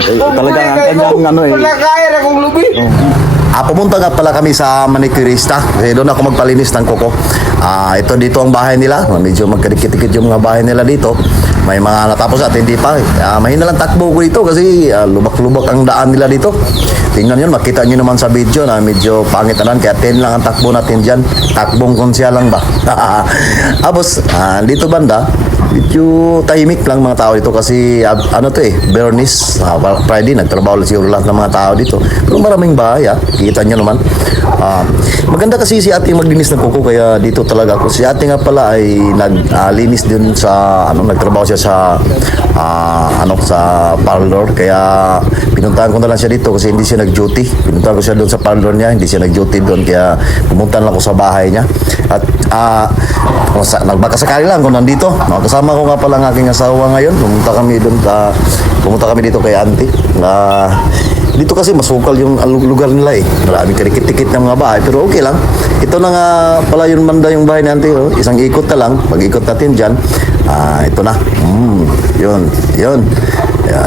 talagang ang kanyang ano eh. Wala kaya na kong lubi. Pumunta nga pala kami sa manicurista kasi doon ako magpalinis ng kuko. Ito dito ang bahay nila. Medyo magkadikit-dikit yung mga bahay nila dito. May mga natapos at hindi pa. Mahina lang takbo ko dito kasi lubak-lubak ang daan nila dito. Tingnan yun, makita nyo naman sa video na medyo pangit na lang. Kaya 10 lang ang takbo natin dyan. Takbong konsya lang ba? Tapos, dito banda, medyo tahimik lang mga tao dito kasi ano to eh, Bernice, Friday, nagtrabaho lang siguro lahat ng mga tao dito. Pero maraming bahay kita nyo naman. Maganda kasi si ate maglinis ng kuko kaya dito talaga ako. Si ate nga pala ay naglinis din sa, nagtrabaho siya sa, sa parlor. Kaya pinuntahan ko na lang siya dito kasi hindi siya nag-duty. Pinuntahan ko siya doon sa parlor niya, hindi siya nag-duty doon. Kaya pumunta lang ako sa bahay niya. At nagbakasakali lang kung nandito. Kasama ko nga pala ang aking asawa ngayon. Pumunta kami dito kay auntie. Dito kasi masukal yung lugar nila eh. Maraming kadikit-tikit ng mga bahay. Pero okay lang. Ito na nga pala yung banda yung bahay ni auntie. Oh. Isang ikot na lang. Pag-ikot natin dyan. Ito na. Yun.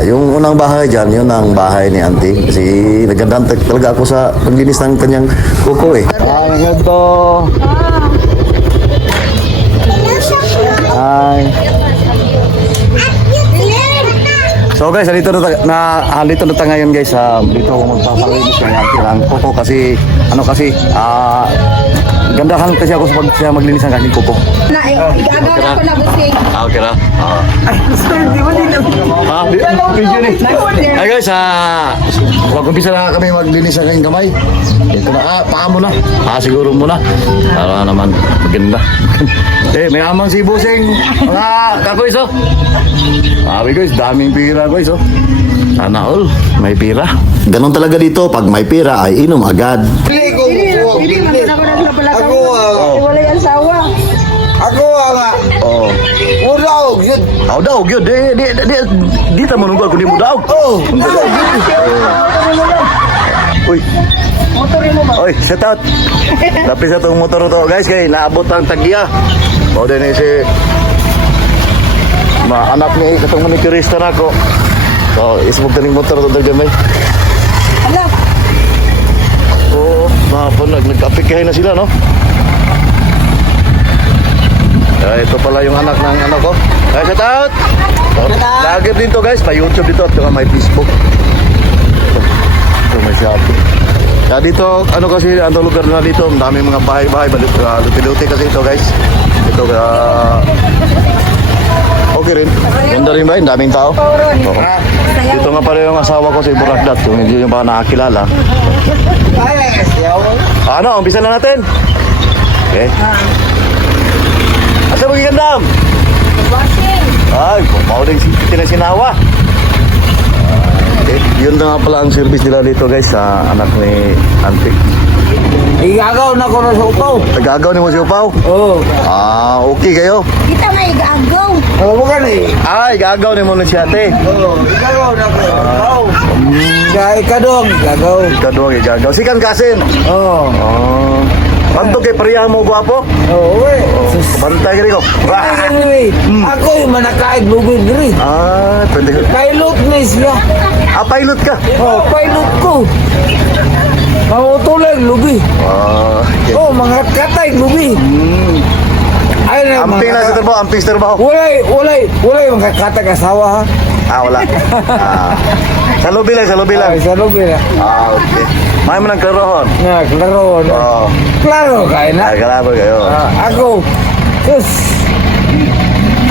Yung unang bahay dyan, yun ang bahay ni auntie. Kasi nagandaan talaga ako sa paglinis ng kanyang kuko eh. Ito. Hi. So guys, dito na tayo ngayon guys. Dito ako magpapalinis ng ating kuko kasi gandahan kasi ako sa maglinis ng aking kuko. Igagawa ko na busing. Okay na. Ay guys, mag-umpisa na kami maglinis ng aking kamay. Ito na, paa mo na. Siguro muna. Para naman maganda. May amang si Busing. Mga kakoys oh. Guys, daming pira guys oh. Sana all, may pira. Ganon talaga dito, pag may pira ay inom agad. Wala yung asawa. Ako nga. Udaog yun. Daog yun. Di ta manunggal kung di mo daog. Uy. Oy, shout out. Tapi sa itong motor to guys, kay naabot ang tagya. O din si anak ni itong manicurista na ako. So, ismog taning motor to dagyan may. Hala. Oo, nagka-apikahin na sila, no? Ito pala yung anak ng ano ko. Shout out! Lagi din to guys, may YouTube dito at may Facebook. Ito may Shopee. Kaya dito, kasi, ang lugar na dito, ang daming mga bahay-bahay, luti-luti kasi ito guys. Ito, okay rin. Ganda rin ba? Ang daming tao. Dito nga pala yung asawa ko si Burakdat. Kung hindi nyo ba nakakilala. Umpisa na natin. Okay. Asa mo gigandam? Ay, pauling sinasinawa. Yun na nga pala ang service nila dito guys sa anak ni auntie. Igagaw na ko na sa upaw. Nagagaw ni mo si Upaw? Oo. Okay kayo? Kita may igagaw. Bukan eh. Igagaw ni mo na si ate. Oo. Igagaw na ko sa upaw. Ikadong. Igagaw. Igagaw. Sikan kasin. Oo. Panto kay pariyahan mo gwapo? Oo eh. Bantay ka rin ko. Anyway, ako yung manakaid lugod rin. Pwede. Pilot na siya. Pilot ka? Pilot ko. Mamutulag lubi. Okay. Mga katay lubi. Ay na Amping na sa trabaho, amping sa trabaho. Walay mga katay kasawa ha. Wala. Sa lobby lang. Sa lubi na. Okay. May mo ng klarohon. Klaro na. Klaro kayo na. Klaro kayo. Ako.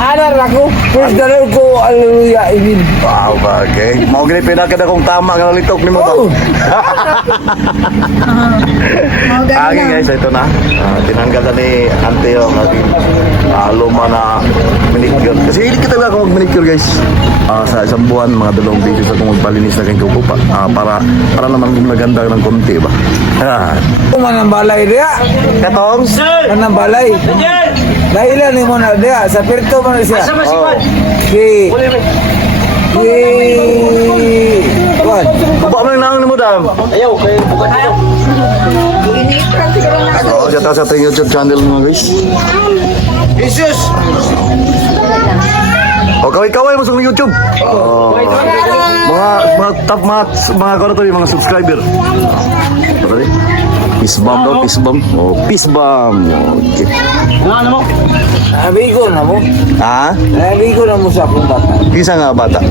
Anar ako. First daray ko, hallelujah, amen. Wow, bagay. Mau gini pinakita kong tama ng litok ni mo to. Okay guys, ito na. Tinanggal na ni auntie yung aking luma na manicure. Kasi hindi kita ako mag-manicure guys. Sa isang buwan, mga 2 beses ako magpalinis na kayong kuko para naman gumaganda ng konti ba. Manang balay dia. Katong? Manang balay. Dailan ni mo na dia. Sa Pirto mo na siya. Kuan. Baba mo yung naang ni mo dam. Ayaw, kayo bukan dito. Shout out sa ating YouTube channel mga guys. Jesus! Kaway-kaway mo sa YouTube. Mga top mga kano to yung mga subscriber. Peace bomb daw, peace bomb. Oh, peace bomb. Okay. Ano mo? Nabigo na mo. Ha? Nabigo na mo sa akong bata. Isa nga bata.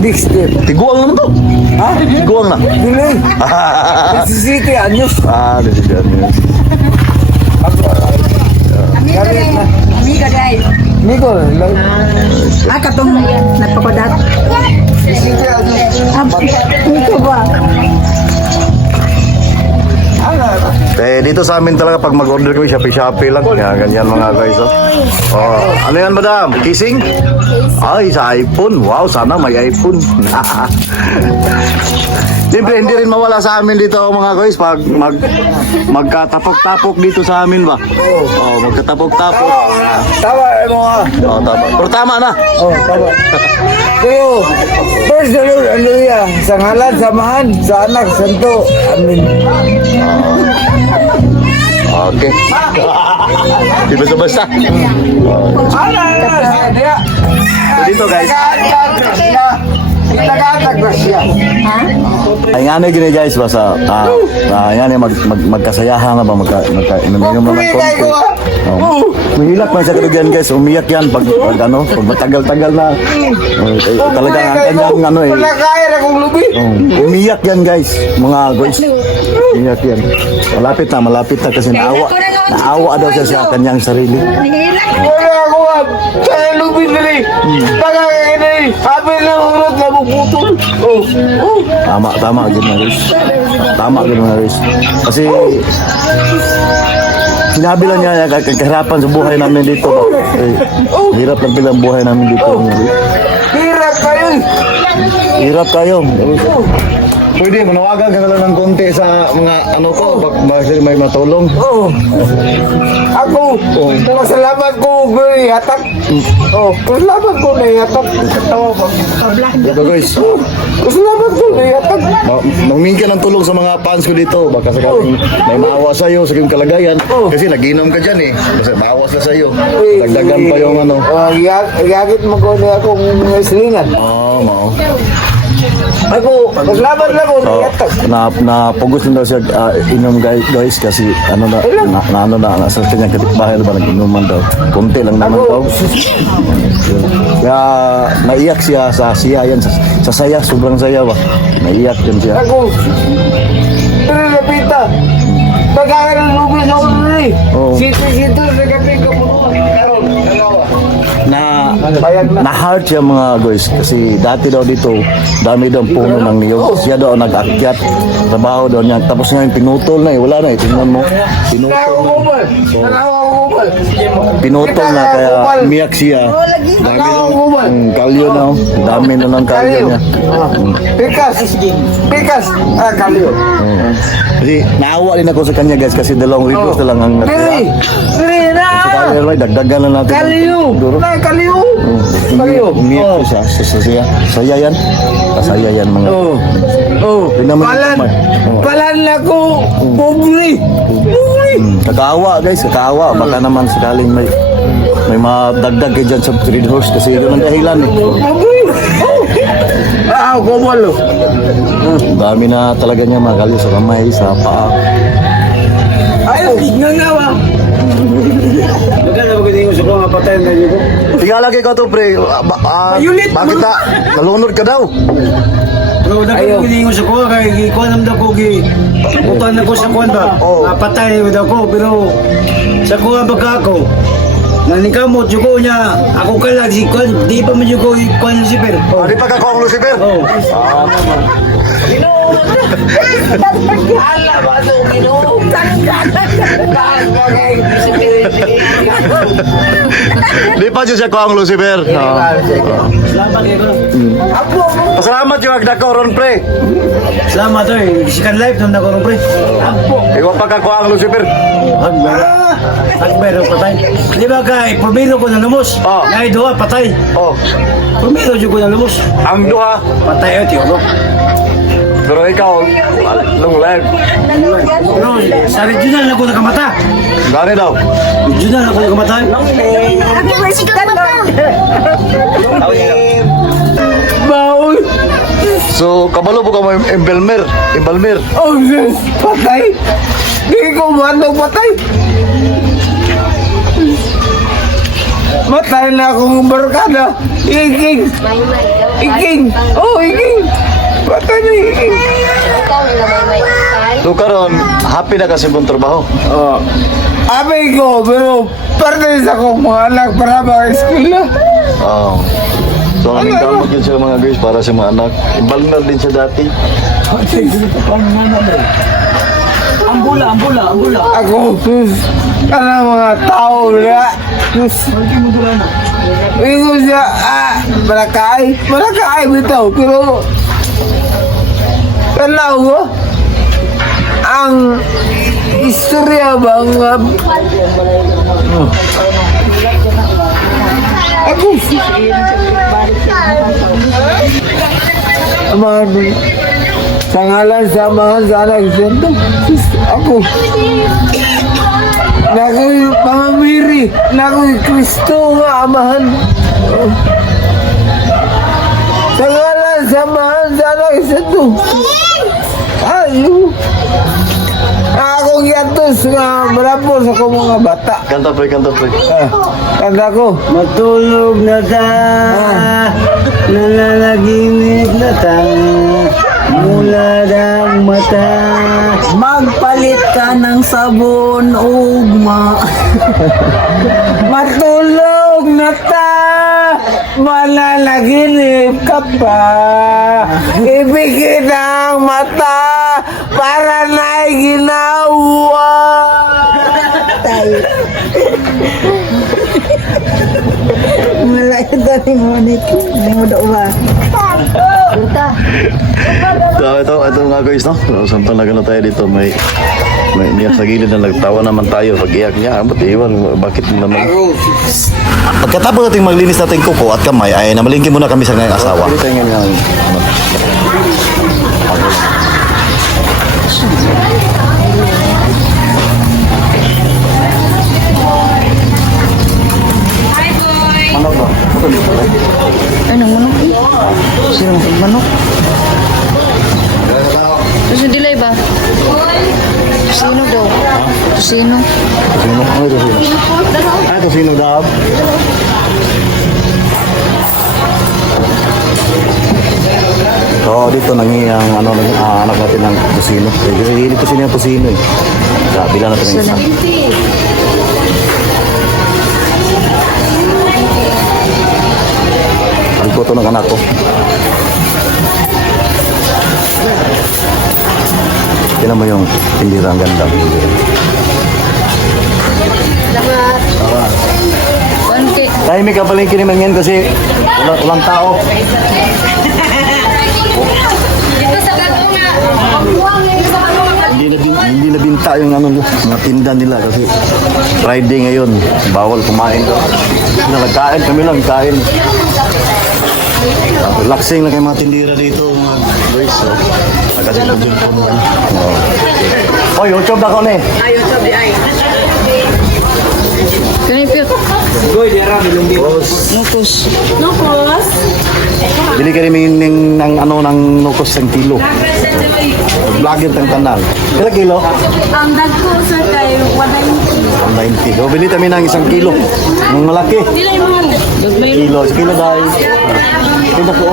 Big step. Tiguang naman to. Ha? Tiguang na. Dili. Necessity anyos. Decision. Amigo dahil. Amigo dahil. Migo. Katong nagpapadat. Ito ba? Dito sa amin talaga pag mag-order kami, Shopee lang. Kaya ganyan mga guys. Oh, ano yan madam? Kissing? Ay, sa iPhone. Wow, sana may iPhone. Siyempre, hindi rin mawala sa amin dito mga guys pag magkatapok-tapok dito sa amin ba? Oh, magkatapok-tapok. Tama mo ha. Oh, tama. Pero tama na. Oh, tama. Pero, first the Lord, hallelujah. Sa ngalan, samahan, sa anak, santo. Amen. Okay. Di basta-basta. Dito guys. Ay nga na gini guys basta nga na magkasayahan na ba inom naman konti. Mahilak man sa kalugyan guys, umiyak yan pag ano, pag matagal-tagal na. Talaga ang kanyang ano eh. Umiyak yan guys, mga guys. Umiyak yan. Malapit na kasi naawa daw siya sa kanyang sarili. Wala ako ha. Kaya lubin nila eh. Pagkakain eh. Habi na urot na buputol. Tama gud mga guys. Tama gud mga guys. Kasi sinabi lang niya kahirapan sa buhay namin dito. Hirap lang bilang buhay namin dito. Hirap kayo. Hirap kayo. Pwede, manawagan ka na lang ng konti sa mga ano ko, baka may matulong. Ako, masalamat ko gay hatak. Masalamat ko na hatak. Ito guys, Masalamat ko na hatak. Nangmingi ka ng tulong sa mga fans ko dito. Baka sakaling may maawa sa'yo sa iyong kalagayan. Kasi naginom ka dyan eh. Kasi maawas na sa'yo. Dagdagan pa yung ano. Gagit mo ko na akong silingan. Mao. Ako, masalamat lang ko na hatak. Napugos na daw siya inom guys kasi ano na sa kanyang katikbahay ba nag-inuman daw. Kunti lang naman daw. Kaya naiyak siya sa siyayan, sa saya, sobrang saya ba. Naiyak din siya. Ako, pero napita. Pagkakain ng lubis ako na eh. Sito sa gabi ko po. Karon, dalawa. Na hard siya mga guys kasi dati daw dito dami daw puno ng niyog. Siya daw nag-akyat trabaho daw niya tapos ngayon pinutol na eh, wala na eh, tingnan mo pinutol na kaya umiyak siya. Dami ng kalyo na dami na ng kalyo niya. Pikas, kalyo. Kasi naawa din ako sa kanya guys kasi dalawang reviews na lang ang natira. Kalyo na dagdagan na natin. Kalyo. Umiyak siya sa saya yan. Saya yan mga. Palan na ko. Pobre. Kakaawa guys, kakaawa. Baka naman sakaling may madagdag kayo dyan sa Red Horse kasi ito ng dahilan eh. Kumalo. Dami na talaga niya mga kalyo sa kamay, sa paa. Ayaw, nga. Maganda maganda yung suko nga patay na niyo ko. Tingnan lagi ko to pre. Bakit na? Nalunod ka daw. Pero dapat gilingon sa kuha kay kuha naman daw ko putan ako sa kuha ba. Patay daw ko pero sa kuha ba ako. Nanikamot yung ko niya. Ako kala si kuha di pa man yung ko kuha ng Lucifer. Di pa ka ko ang Lucifer? Ala ba ito, Ginoo? Di pa dyan siya ko ang Lucifer. Salamat kayo. Pasalamat yung agda ko ron pre. Salamat eh. Sikan live nung nako pre. Iwan pa ka ko ang Lucifer. Akber patay. Di ba kay primero ko na lumos. Nay duha patay. Primero jud ko na lumos. Ang duha. Patay ati ulo. Pero ikaw, long life. No, sa regional ako nakamata. Gani daw. Regional ako nakamata. Ako ba si Kanta? Baul! So, kabalo po ka mo Embalmer. Oh, sus, patay. Di ko man patay. Matay na akong barkada. Iking. Oh, iking. Patay na iking. So, karon happy na kasi mong trabaho. Oh. Abi ko, pero parte sa akong mga anak para mag-eskwela. Oh. So, ang damag yun sa mga guys para sa mga anak. Embalmer din siya dati. Ambula. Ako, sus, kana mga tao na. Sus, ingo siya, malakay bitaw, pero tanaw ko, ang istorya bang ako tangalan samahan sa anak sento ako nako'y pamamiri nako'y Kristo nga amahan tangalan samahan sa anak sento ayo akong yatos nga marapos ako mga bata Kanta pre. kanda ko Matulog na ta, nananaginip na ta, mula ng mata. Magpalit ka ng sabon, ugma. matulog na ta mananaginip ka pa ibigin ang mata para na'y ginawa Malayo dali mo nito. Hindi mo daw ba? So, ito nga guys, no? So, samtang na tayo dito, may niya sa gilid na nagtawa naman tayo. Pag-iyak niya, ba't iwan? Bakit naman? Pagkatapos natin maglinis natin kuko at kamay, ay namalingki muna kami sa ngayong asawa. Anong manok? Sino manok? Gusto dilay ba? Sino daw? Sino? Sino? Ano ito sino? Ah, ito sino daw? So, dito nangyayang anak natin ng pusino. Kasi hindi ko sino yung pusino eh. Kaya bila natin ng isa. Ang ko ng anak ko. Tignan mo yung tindira, ang ganda. Pancake. Tahimik ka palengke naman yan kasi walang tao. Hindi nabinta yung mga tinda nila kasi Friday ngayon, bawal kumain ko. Nagkain kami lang, kain. Relaxing lang kayo mga tindira dito mga guys. So, kasi oh, YouTube na ko na eh. Kanipit. Nukos. Bili ka rin ng nukos ng kilo. Vlogger tang tanan. Kila kilo? Ang dagko sa kay 190. So, bili kami ng 1 kilo. Ng malaki. Kilo. Sa kilo dahil. Kilo po.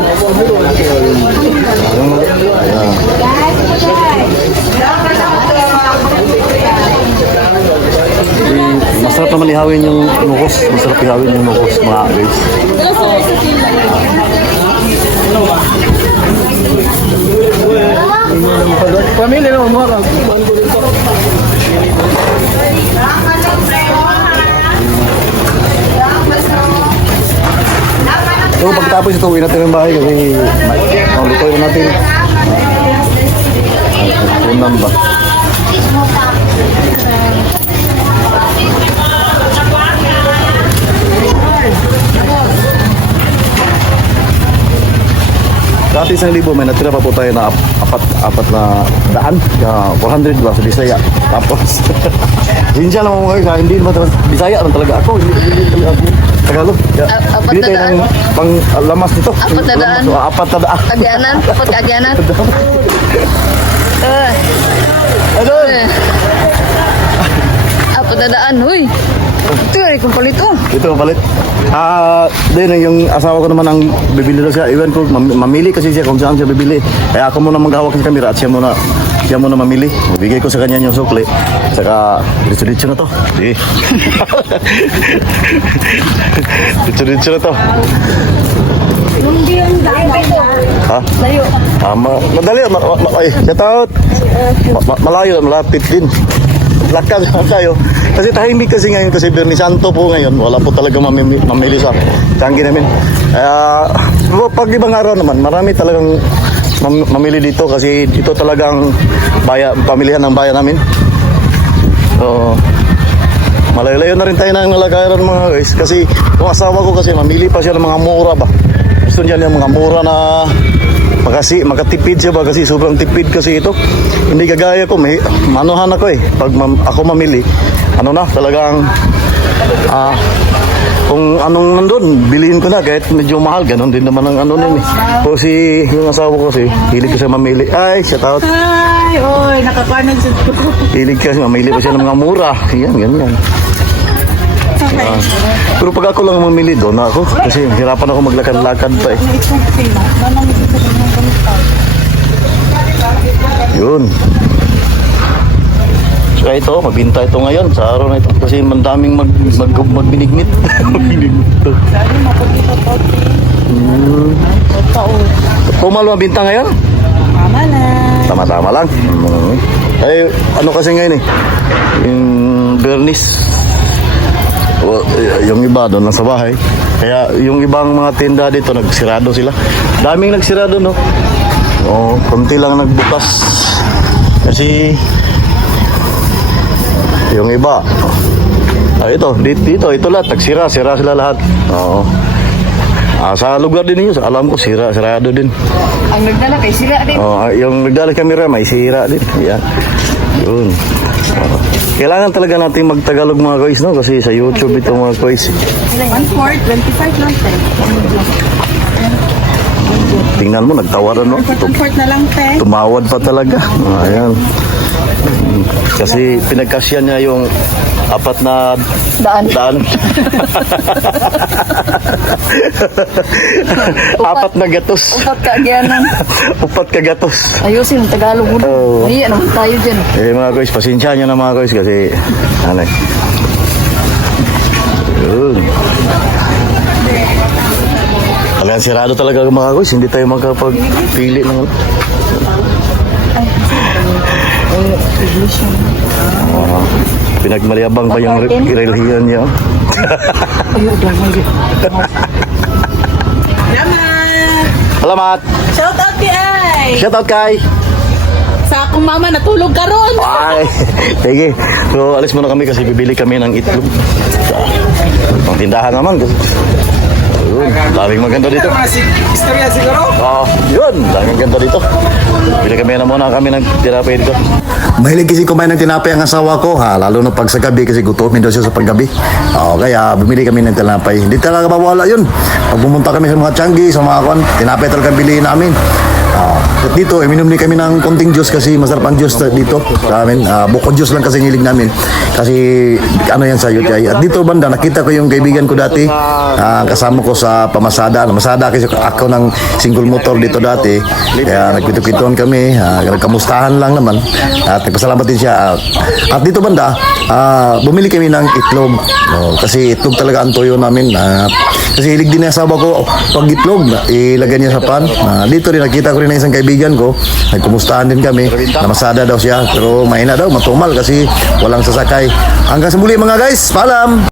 Masarap naman ihawin yung nukos. Masarap ihawin yung nukos mga guys. pamilya na umarang So pagkatapos ito, uwi natin ang bahay kasi lutuin natin. Unang ba? Dati 1,000 may natira pa po tayo na apat na daan. 400 ba sa Bisaya. Tapos, hindi lang mga guys, hindi naman Bisaya lang talaga ako. Hindi talaga ako. Tagalog. Apat Bili na tayo daan. ng pang lamas nito. Apat na daan. Lamas, apat na daan. Kadyanan, dapat kadyanan. Ano? Apat na daan, huy. Ito, ay kung palito. Ito, palit. Din, yung asawa ko naman ang bibili daw siya. Iwan ko, mamili kasi siya kung saan siya bibili. Kaya ako muna maghawak ng kamera at siya muna mamili. Bigay ko sa kanya yung sukli. Saka, diretso-diretso na to. Sige. Diretso-diretso na to. Ha? Layo. Madali. Shout out. Malayo, malapit din. Lakad tayo. Kasi tahimik kasi ngayon kasi Bernie Santo po ngayon. Wala po talaga mamili sa tanggi namin. Pag ibang araw naman, marami talagang mamili dito kasi dito talagang pamilihan ng bayan namin. So, malayo-layo na rin tayo ng nalagaran mga guys. Kasi yung asawa ko kasi mamili pa siya ng mga mura ba. Gusto niya ng mga mura na makatipid siya ba kasi sobrang tipid kasi ito. Hindi kagaya ko, may manuhan ako eh. Pag ako mamili, ano na, talagang kung anong nandun, bilihin ko na kahit medyo mahal, ganun din naman ang ano nun eh. Kasi yung asawa ko kasi, hilig ko siya mamili. Ay, shout out. Ay, oy, nakapanan siya. Hilig kasi mamili ko siya ng mga mura. Yan, ganyan. Pero pag ako lang mamili doon ako, kasi hirapan ako maglakad-lakad pa eh. Yun. Saka ito, mabinta ito ngayon sa araw na ito kasi mandaming magbinignit. Magbinignit ito. Pumal mabinta ngayon? Mama na. Tama-tama lang. Ay, ano kasi ngayon eh, yung Bernis, yung iba doon lang sa bahay. Kaya yung ibang mga tinda dito, nagsirado sila. Daming nagsirado, no? O, konti lang nagbukas. Kasi, yung iba, ito lahat, sira sila lahat. Oo. Sa lugar din niyo, alam ko, sirado din. Ang nagdala kay sila din. Yung nagdala kamera, may sira din. Yan. Yun. Kailangan talaga natin magtagalog mga guys, no? Kasi sa YouTube ito mga guys. 1/4, 25 lang tayo. Tingnan mo, nagtawaran, no? 1/4 na lang, te. Tumawad pa talaga. Ayan. Kasi pinagkasya niya yung apat na daan. Apat na gatos. Upat kadyanan. Upat ka gatos. Ayusin, ang Tagalog mo. Oo. Ay, naman tayo dyan. Mga guys, pasensya nyo na mga guys kasi ano eh. Yun. Talagang sirado talaga mga guys, hindi tayo makapagpili ng pinagmaliabang pa yung relihiyon niya. Salamat! Shout out kay Ay! Shout out kay! Sa akong mama, natulog ka ron! Ay, sige. So, alis muna kami kasi bibili kami ng itlog. Pang tindahan naman. Yun, daming maganda dito. Istorya siguro? Yun, daming maganda dito. Bili kami na muna kami ng tinapay dito. Mahilig kasi kumain ng tinapay ang asawa ko, lalo na pag sa gabi kasi gutumin daw siya sa paggabi. Kaya bumili kami ng tinapay. Hindi talaga mawala yun. Pag pumunta kami sa mga Changi, sa mga kwan, tinapay talaga bilihin namin. At dito, minum din kami ng konting juice kasi masarap ang juice dito sa amin. Bukod juice lang kasi ngilig namin. Kasi ano yan sa UTI. At dito banda, nakita ko yung kaibigan ko dati. Kasama ko sa pamasada. Masada kasi ako ng single motor dito dati. Kaya nagkwento-kwentuhan kami. Nagkamustahan lang naman. At nagpasalamat din siya. At dito banda, bumili kami ng itlog. Kasi itlog talaga ang toyo namin. Kasi hilig din ng asawa ko, pag itlog, ilagay niya sa pan. Dito rin, nakita ko rin ng isang kaibigan ko, nagkumustahan din kami, namasada daw siya, pero mahina daw, matumal kasi walang sasakay. Hanggang sa muli mga guys, paalam!